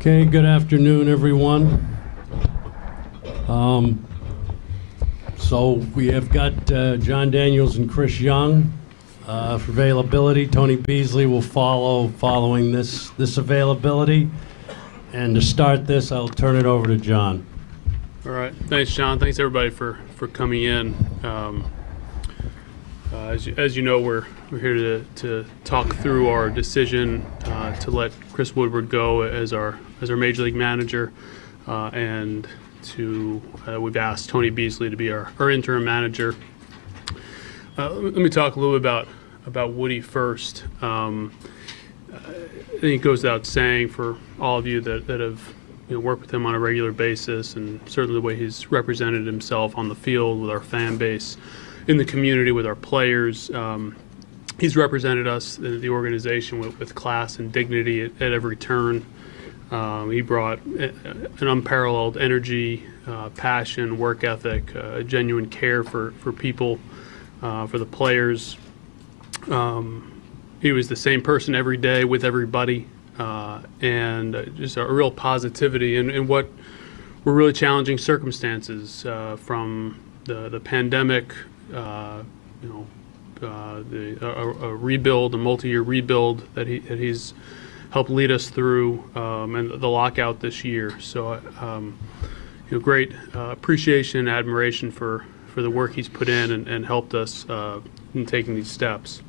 Okay, good afternoon, everyone. So we have got John Daniels and Chris Young for availability. Tony Beasley will following this availability. And to start this, I'll turn it over to John. All right. Thanks, John. Thanks, everybody, for coming in. As you know, we're here to talk through our decision to let Chris Woodward go as our Major League manager, and we've asked Tony Beasley to be our interim manager. Let me talk a little bit about Woody first. I think it goes without saying for all of you that have worked with him on a regular basis, and certainly the way he's represented himself on the field with our fan base, in the community with our players. He's represented us, the organization, with class and dignity at every turn. He brought an unparalleled energy, passion, work ethic, genuine care for people, for the players. He was the same person every day with everybody, and just a real positivity in what were really challenging circumstances, from the pandemic, a rebuild, a multi-year rebuild that he's helped lead us through, and the lockout this year. So, great appreciation and admiration for the work he's put in and helped us in taking these steps.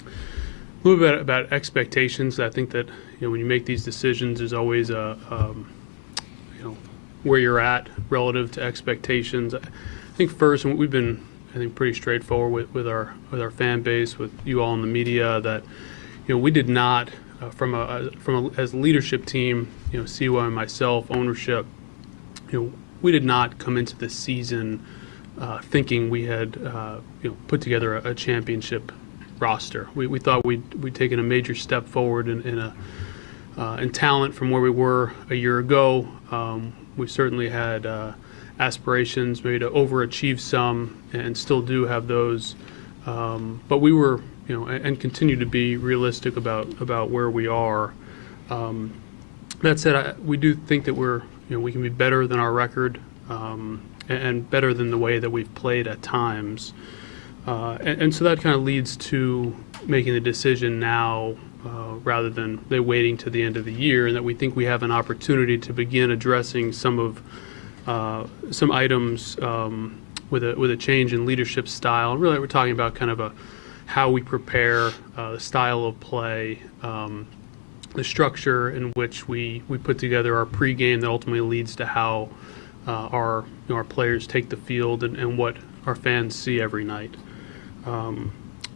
A little bit about expectations. I think that when you make these decisions, there's always where you're at relative to expectations. I think first, and we've been pretty straightforward with our fan base, with you all in the media, that we did not as a leadership team, CY and myself, ownership, we did not come into this season thinking we had put together a championship roster. We thought we'd taken a major step forward in talent from where we were a year ago. We certainly had aspirations maybe to overachieve some, and still do have those, but we were and continue to be realistic about where we are. That said, we do think that we can be better than our record, and better than the way that we've played at times, and so that kind of leads to making the decision now, rather than waiting to the end of the year, and that we think we have an opportunity to begin addressing some items with a change in leadership style. And really, we're talking about kind of how we prepare, the style of play, the structure in which we put together our pregame that ultimately leads to how our players take the field and what our fans see every night.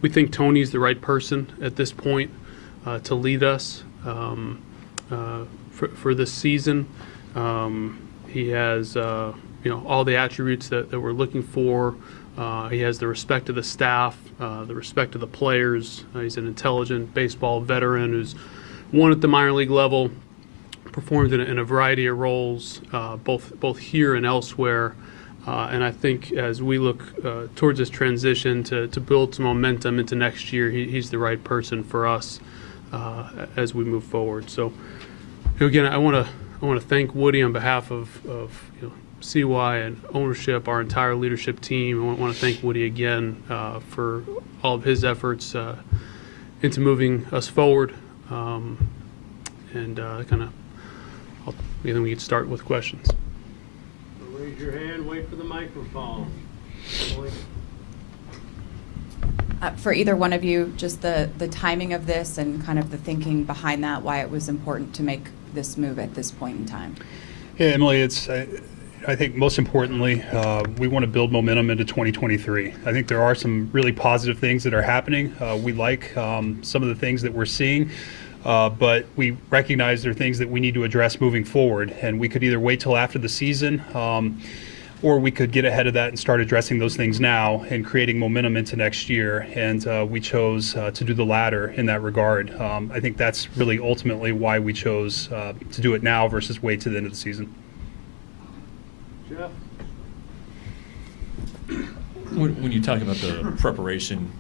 We think Tony's the right person at this point to lead us for this season. He has all the attributes that we're looking for. He has the respect of the staff, the respect of the players. He's an intelligent baseball veteran who's won at the minor league level, performed in a variety of roles, both here and elsewhere. And I think as we look towards this transition to build some momentum into next year, he's the right person for us as we move forward. So, again, I want to thank Woody on behalf of CY and ownership, our entire leadership team. I want to thank Woody again for all of his efforts into moving us forward. Then we can start with questions. Raise your hand, wait for the microphone. For either one of you, just the timing of this and kind of the thinking behind that, why it was important to make this move at this point in time. Yeah, Emily, I think most importantly, we want to build momentum into 2023. I think there are some really positive things that are happening. We like some of the things that we're seeing, but we recognize there are things that we need to address moving forward, and we could either wait till after the season, or we could get ahead of that and start addressing those things now and creating momentum into next year. And we chose to do the latter in that regard. I think that's really ultimately why we chose to do it now versus wait to the end of the season. Jeff? When you talk about the preparation,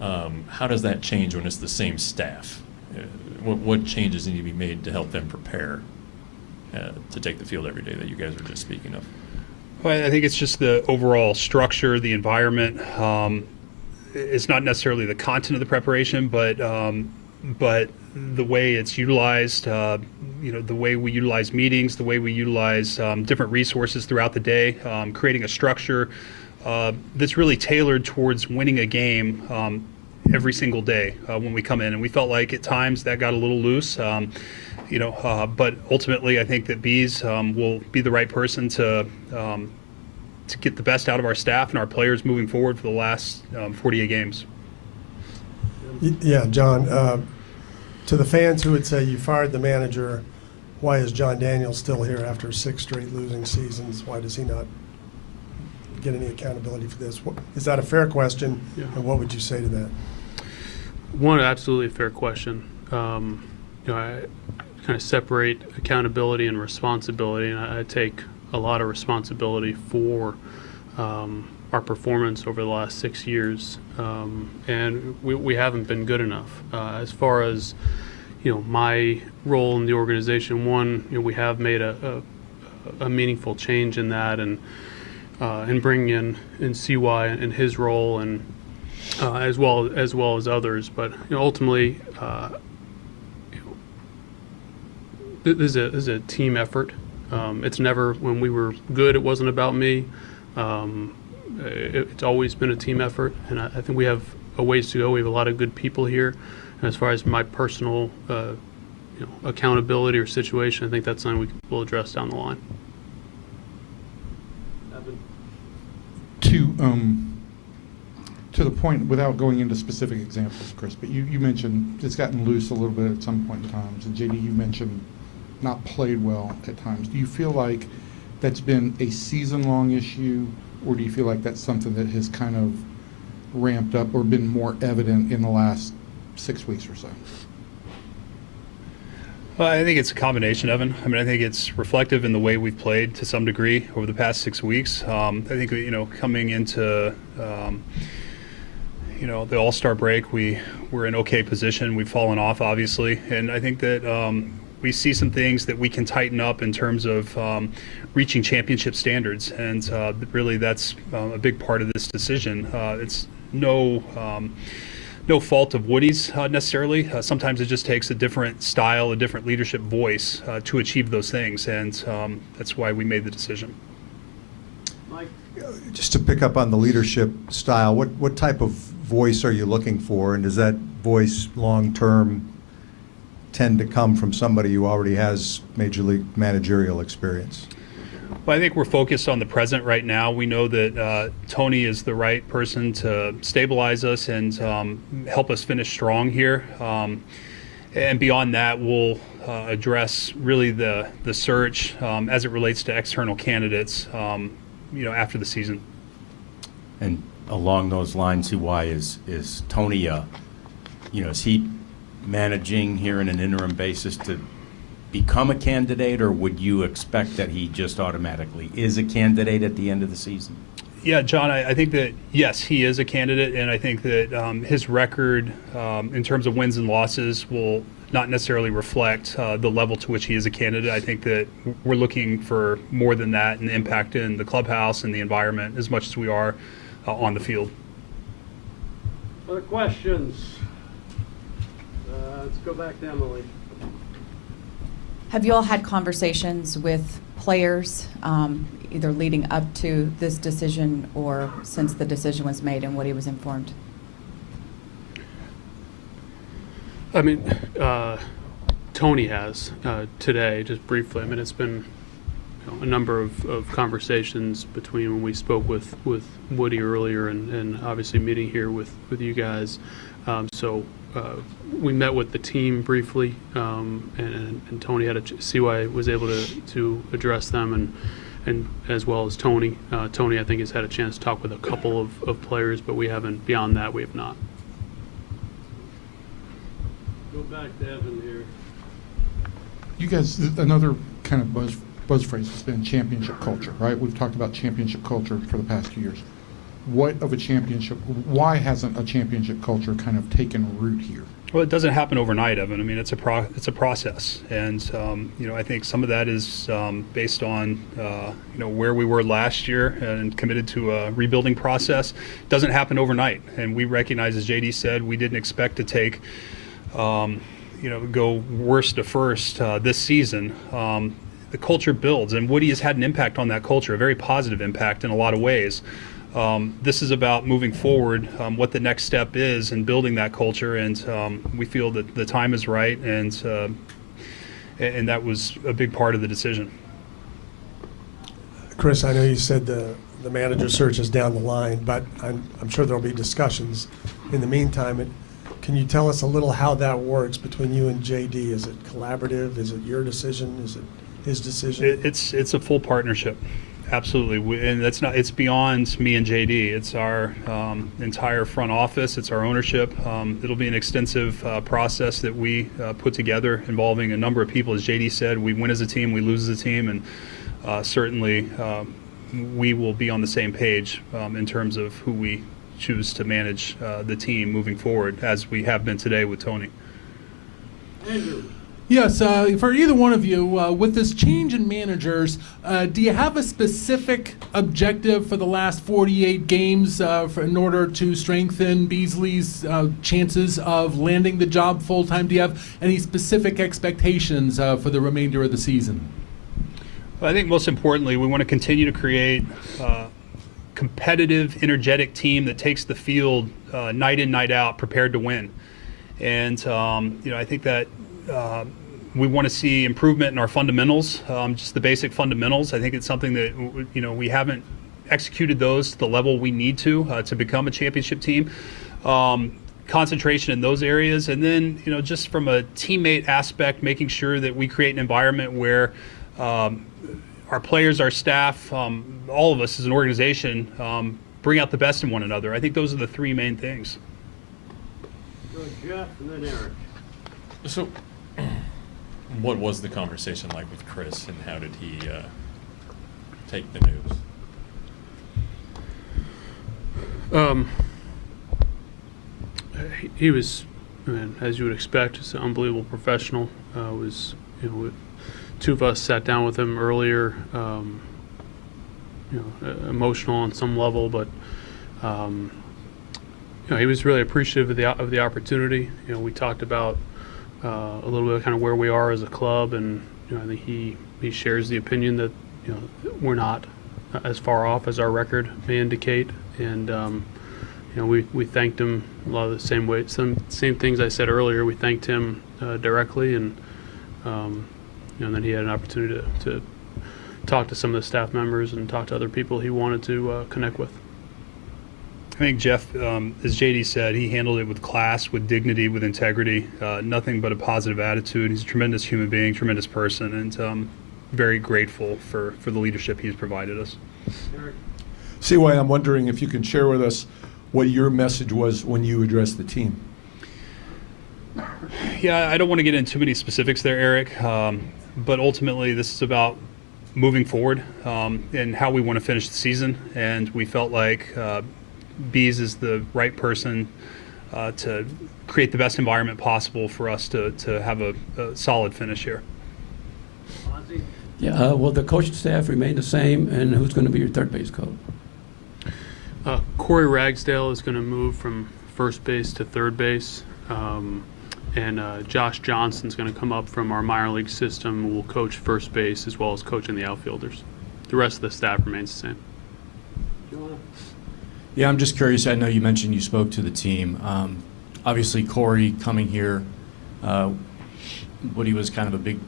how does that change when it's the same staff? What changes need to be made to help them prepare? to take the field every day that you guys were just speaking of? Well, I think it's just the overall structure, the environment. It's not necessarily the content of the preparation, but the way it's utilized, the way we utilize meetings, the way we utilize different resources throughout the day, creating a structure that's really tailored towards winning a game every single day when we come in. And we felt like at times that got a little loose, but ultimately I think that Bees will be the right person to get the best out of our staff and our players moving forward for the last 48 games. Yeah, John, to the fans who would say you fired the manager, why is John Daniels still here after 6 straight losing seasons? Why does he not get any accountability for this? Is that a fair question? Yeah. And what would you say to that? One, absolutely a fair question. I kind of separate accountability and responsibility, and I take a lot of responsibility for our performance over the last 6 years, and we haven't been good enough. As far as my role in the organization, one, we have made a meaningful change in that, and bringing in CY and his role, and as well as others. But ultimately, this is a team effort. It's never, when we were good, it wasn't about me. It's always been a team effort, and I think we have a ways to go. We have a lot of good people here. And as far as my personal accountability or situation, I think that's something we'll address down the line. To the point, without going into specific examples, Chris, but you mentioned it's gotten loose a little bit at some point in times, and JD, you mentioned not played well at times. Do you feel like that's been a season-long issue, or do you feel like that's something that has kind of ramped up or been more evident in the last 6 weeks or so? Well, I think it's a combination, Evan. I mean, I think it's reflective in the way we've played to some degree over the past 6 weeks. I think, coming into, the All-Star break, we were in okay position. We've fallen off, obviously. And I think that we see some things that we can tighten up in terms of reaching championship standards. And really, that's a big part of this decision. It's no fault of Woody's necessarily. Sometimes it just takes a different style, a different leadership voice to achieve those things, and that's why we made the decision. Mike? Just to pick up on the leadership style, what type of voice are you looking for, and does that voice long-term tend to come from somebody who already has major league managerial experience? Well, I think we're focused on the present right now. We know that Tony is the right person to stabilize us and help us finish strong here. And beyond that, we'll address really the search as it relates to external candidates, after the season. And along those lines, why is Tony, is he managing here in an interim basis to become a candidate, or would you expect that he just automatically is a candidate at the end of the season? Yeah, John, I think that, yes, he is a candidate, and I think that his record in terms of wins and losses will not necessarily reflect the level to which he is a candidate. I think that we're looking for more than that, and impact in the clubhouse and the environment as much as we are on the field. Other questions? Let's go back to Emily. Have you all had conversations with players, either leading up to this decision or since the decision was made and Woody was informed? I mean, Tony has today, just briefly. I mean, it's been a number of conversations between when we spoke with Woody earlier and obviously meeting here with you guys. So we met with the team briefly, and Tony had CY was able to address them, and as well as Tony. Tony, I think, has had a chance to talk with a couple of players, but we haven't, beyond that, we have not. Go back to Evan here. You guys, another kind of buzz phrase has been championship culture, right? We've talked about championship culture for the past 2 years. Why hasn't a championship culture kind of taken root here? Well, it doesn't happen overnight, Evan. I mean, it's a process, and I think some of that is based on where we were last year and committed to a rebuilding process. It doesn't happen overnight, and we recognize, as JD said, we didn't expect to take go worst to first this season. The culture builds, and Woody has had an impact on that culture, a very positive impact in a lot of ways. This is about moving forward, what the next step is, and building that culture. And we feel that the time is right, and that was a big part of the decision. Chris, I know you said the manager search is down the line, but I'm sure there'll be discussions. In the meantime, can you tell us a little how that works between you and JD? Is it collaborative? Is it your decision? Is it his decision? It's a full partnership. Absolutely, and it's beyond me and JD. It's our entire front office. It's our ownership. It'll be an extensive process that we put together, involving a number of people. As JD said, we win as a team, we lose as a team, and certainly we will be on the same page in terms of who we choose to manage the team moving forward, as we have been today with Tony. Andrew. Yes, for either one of you, with this change in managers, do you have a specific objective for the last 48 games in order to strengthen Beasley's chances of landing the job full-time? Do you have any specific expectations for the remainder of the season? Well, I think most importantly, we want to continue to create a competitive, energetic team that takes the field night in, night out, prepared to win. And, I think that we want to see improvement in our fundamentals, just the basic fundamentals. I think it's something that, we haven't executed those to the level we need to become a championship team. Concentration in those areas. And then, just from a teammate aspect, making sure that we create an environment where our players, our staff, all of us as an organization, bring out the best in one another. I think those are the three main things. Go Jeff and then Eric. So, what was the conversation like with Chris, and how did he take the news? He was, as you would expect, just an unbelievable professional. Two of us sat down with him earlier, emotional on some level, but he was really appreciative of the opportunity. We talked about a little bit of kind of where we are as a club, and I think he shares the opinion that we're not as far off as our record may indicate, and we thanked him a lot of the same way, same things I said earlier. We thanked him directly, and then he had an opportunity to talk to some of the staff members and talk to other people he wanted to connect with. I think Jeff, as JD said, he handled it with class, with dignity, with integrity, nothing but a positive attitude. He's a tremendous human being, tremendous person, and very grateful for the leadership he's provided us. Eric. CY, I'm wondering if you can share with us what your message was when you addressed the team. Yeah, I don't want to get into too many specifics there, Eric, but ultimately this is about moving forward and how we want to finish the season, and we felt like Bees is the right person to create the best environment possible for us to have a solid finish here. Ozzie. Yeah, will the coaching staff remain the same, and who's going to be your third base coach? Corey Ragsdale is going to move from first base to third base, and Josh Johnson's going to come up from our minor league system and will coach first base as well as coaching the outfielders. The rest of the staff remains the same. John. Yeah, I'm just curious. I know you mentioned you spoke to the team. Obviously, Corey coming here, Woody was kind of a big,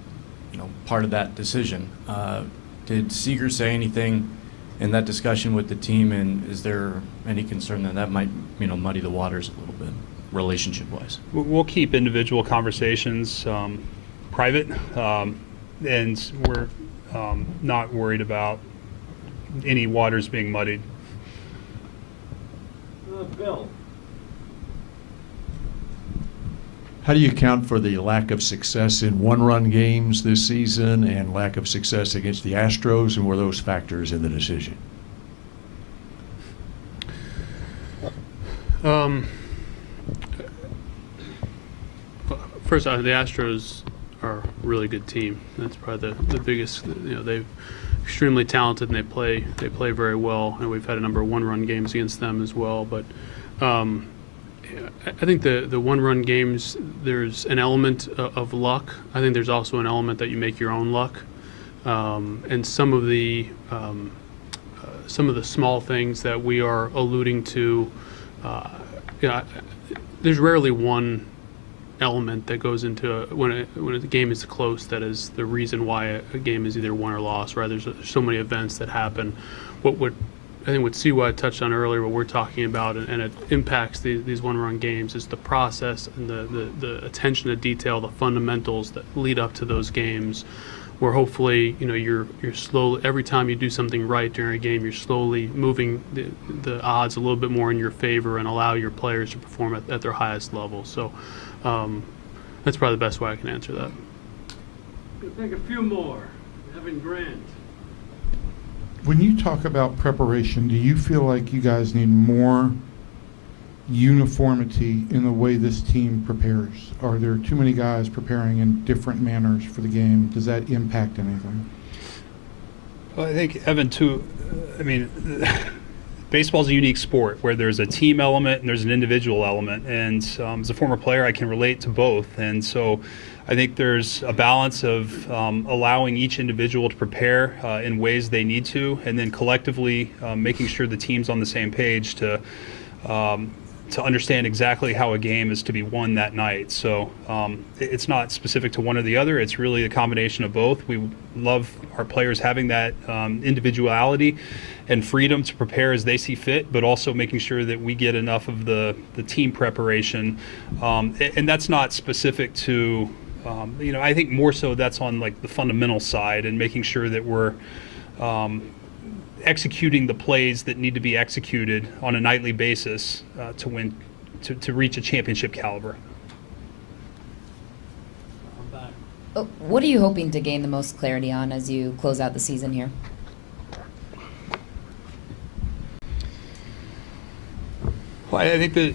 part of that decision. Did Seager say anything in that discussion with the team, and is there any concern that might, muddy the waters a little bit, relationship-wise? We'll keep individual conversations private, and we're not worried about any waters being muddied. Bill. How do you account for the lack of success in one-run games this season and lack of success against the Astros, and were those factors in the decision? first, the Astros are a really good team. That's probably the biggest. They're extremely talented and they play very well. And we've had a number of one-run games against them as well. But I think the one-run games, there's an element of luck. I think there's also an element that you make your own luck. And some of the small things that we are alluding to, there's rarely one element that goes into when a game is close that is the reason why a game is either won or lost. Right? There's so many events that happen. I think what CY touched on earlier, what we're talking about, and it impacts these one-run games, is the process and the attention to detail, the fundamentals that lead up to those games. Where hopefully, you're slowly, every time you do something right during a game, you're slowly moving the odds a little bit more in your favor and allow your players to perform at their highest level. So that's probably the best way I can answer that. We'll take a few more. Evan Grant. When you talk about preparation, do you feel like you guys need more uniformity in the way this team prepares? Are there too many guys preparing in different manners for the game? Does that impact anything? Well, I think, Evan, too, baseball's a unique sport where there's a team element and there's an individual element. And as a former player, I can relate to both. And so I think there's a balance of allowing each individual to prepare in ways they need to, and then collectively making sure the team's on the same page to understand exactly how a game is to be won that night. So it's not specific to one or the other. It's really a combination of both. We love our players having that individuality and freedom to prepare as they see fit, but also making sure that we get enough of the team preparation. And that's not specific to, I think more so that's on like the fundamental side and making sure that we're executing the plays that need to be executed on a nightly basis to win, to reach a championship caliber. What are you hoping to gain the most clarity on as you close out the season here? Well, I think that,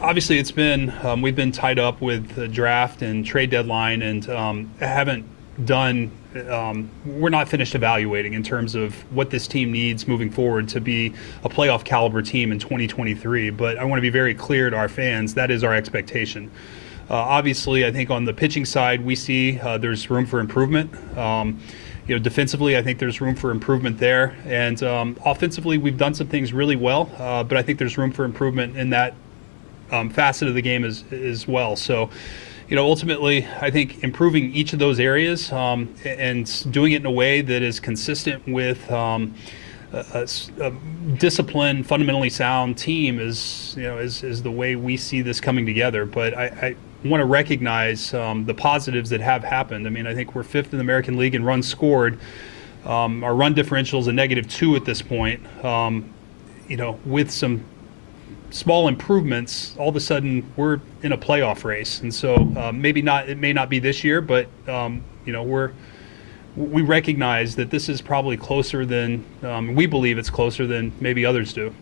obviously it's been, we've been tied up with the draft and trade deadline and haven't done, we're not finished evaluating in terms of what this team needs moving forward to be a playoff caliber team in 2023. But I want to be very clear to our fans, that is our expectation. Obviously, I think on the pitching side, we see there's room for improvement. Defensively, I think there's room for improvement there. And offensively, we've done some things really well, but I think there's room for improvement in that facet of the game as well. So, ultimately, I think improving each of those areas and doing it in a way that is consistent with a disciplined, fundamentally sound team is the way we see this coming together. But I want to recognize the positives that have happened. I think we're 5th in the American League in runs scored. Our run differential is a -2 at this point. With some small improvements, all of a sudden we're in a playoff race. And so it may not be this year, but we recognize that this is probably closer than, we believe it's closer than maybe others do.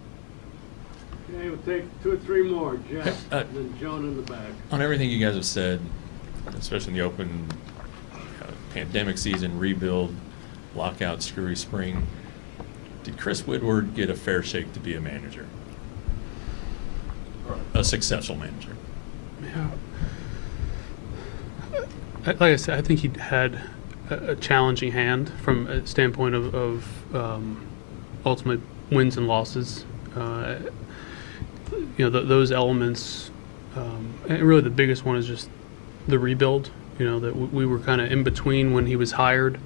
Okay, we'll take 2 or 3 more. Jeff, and then Joan in the back. On everything you guys have said, especially in the open pandemic season, rebuild, lockout, screwy spring, did Chris Woodward get a fair shake to be a manager? Or a successful manager? Yeah. Like I said, I think he had a challenging hand from a standpoint of ultimate wins and losses. Those elements, and really the biggest one is just the rebuild. That we were kind of in between when he was hired.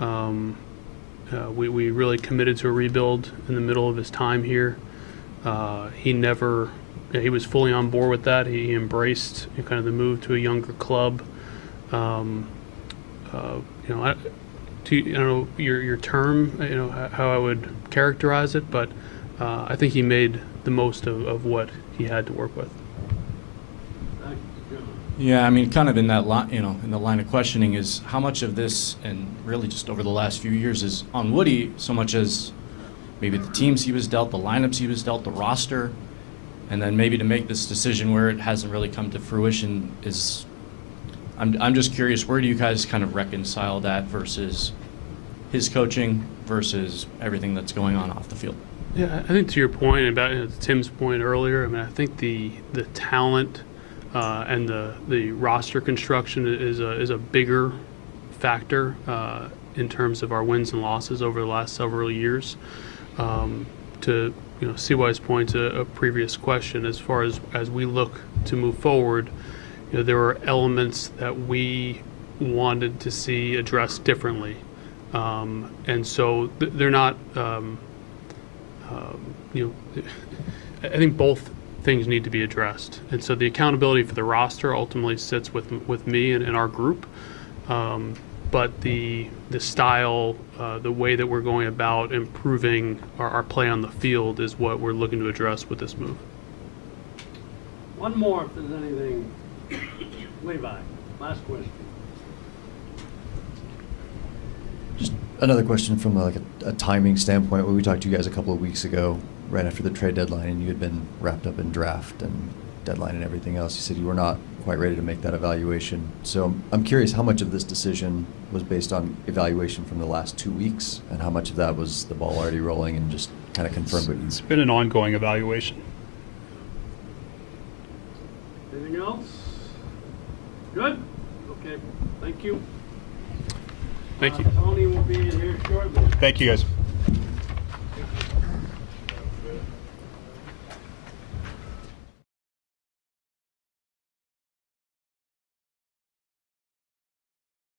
We really committed to a rebuild in the middle of his time here. He was fully on board with that. He embraced kind of the move to a younger club. I don't know your term, how I would characterize it, but I think he made the most of what he had to work with. Yeah, kind of in that in the line of questioning is how much of this, and really just over the last few years, is on Woody so much as maybe the teams he was dealt, the lineups he was dealt, the roster, And then maybe to make this decision where it hasn't really come to fruition is, I'm just curious, where do you guys kind of reconcile that versus his coaching versus everything that's going on off the field? Yeah, I think to your point about Tim's point earlier, I mean, I think the talent and the roster construction is a bigger factor in terms of our wins and losses over the last several years. To CY's point to a previous question, as far as we look to move forward, there were elements that we wanted to see addressed differently, and so they're not. I think both things need to be addressed, and so the accountability for the roster ultimately sits with me and our group. But the style, the way that we're going about improving our play on the field is what we're looking to address with this move. One more, if there's anything. Levi, last question. Just another question from a timing standpoint. When we talked to you guys a couple of weeks ago, right after the trade deadline, and you had been wrapped up in draft and deadline and everything else, you said you were not quite ready to make that evaluation. So I'm curious how much of this decision was based on evaluation from the last 2 weeks, and how much of that was the ball already rolling and just kind of confirmed what you... It's been an ongoing evaluation. Anything else? Good? Okay, thank you. Thank you. Tony will be in here shortly. Thank you, guys.